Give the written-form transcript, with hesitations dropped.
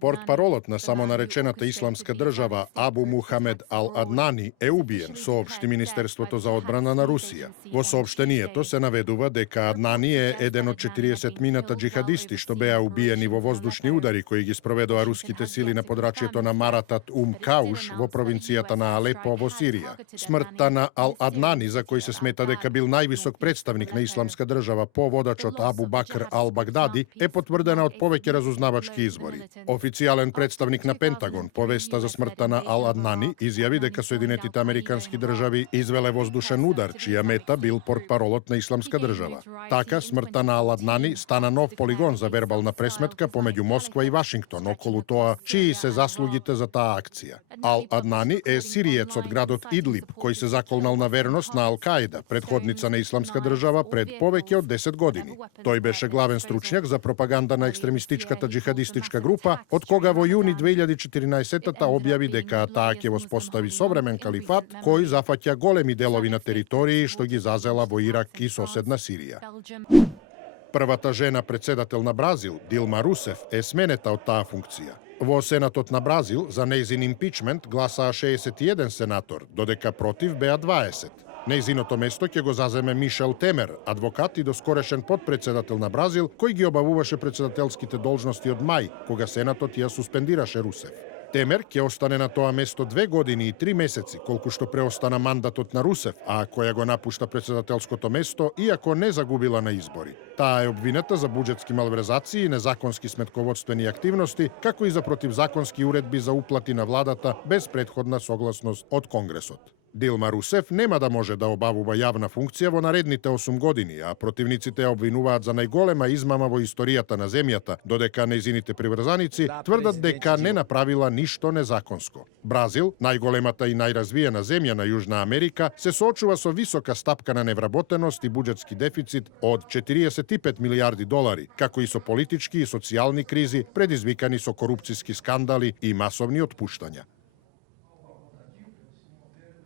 Портпаролот на самонаречената исламска држава Абу Мухамед Ал-Аднани е убиен, соопшти Министерството за одбрана на Русија. Во соопштението се наведува дека Аднани е еден од 40 мината джихадисти што беа убиени во воздушни удари кои ги спроведоа руските сили на подрачјето на Маратат Кауш во провинцијата на Алепо во Сирија. Смртта на Ал-Аднани, за кој се смета дека бил највисок представник на исламска држава по водачот Абу Бакр Ал-Багдади, е потврдена од повеќе разузнавачки извори. Официјален представник на Пентагон по веста за смртта на Ал-Аднани изјави дека Соединетите Американски држави извеле воздушен удар, чија мета бил портпаролот на исламска држава. Така, смртта на Ал-Аднани стана нов полигон за вербална пресметка помеѓу Москва и Вашингтон околу тоа чии се заслугите за таа акција. Ал-Аднани е сириец од градот Идлиб, кој се заколнал на верност на Ал-Каида, предходница на исламска држава пред повеќе од 10 години. Тој беше главен стручњак за пропаганда на екстремистичката джихадистичка група, од кога во јуни 2014-та објави дека таа ќе воспостави современ калифат кој зафаќа големи делови на територии што ги зазела во Ирак и соседна Сирија. Првата жена председател на Бразил, Дилма Русеф, е сменета од таа функција. Во Сенатот на Бразил за нејзин импичмент гласаа 61 сенатор, додека против беа 20. Нејзиното место ќе го заземе Мишел Темер, адвокат и доскорешен подпредседател на Бразил, кој ги обавуваше председателските должности од мај, кога Сенатот ја суспендираше Русеф. Темер ќе остане на тоа место 2 години и 3 месеци, колку што преостана мандатот на Русеф, а која го напушта председателското место, иако не загубила на избори. Таа е обвинета за буџетски малверзации и незаконски сметководствени активности, како и за противзаконски уредби за уплати на владата без претходна согласност од Конгресот. Дилма Русеф нема да може да обавува јавна функција во наредните 8 години, а противниците ја обвинуваат за најголема измама во историјата на земјата, додека нејзините приврзаници тврдат дека не направила ништо незаконско. Бразил, најголемата и најразвиена земја на Јужна Америка, се соочува со висока стапка на невработеност и буџетски дефицит од 45 милијарди долари, како и со политички и социјални кризи предизвикани со корупцијски скандали и масовни отпуштања.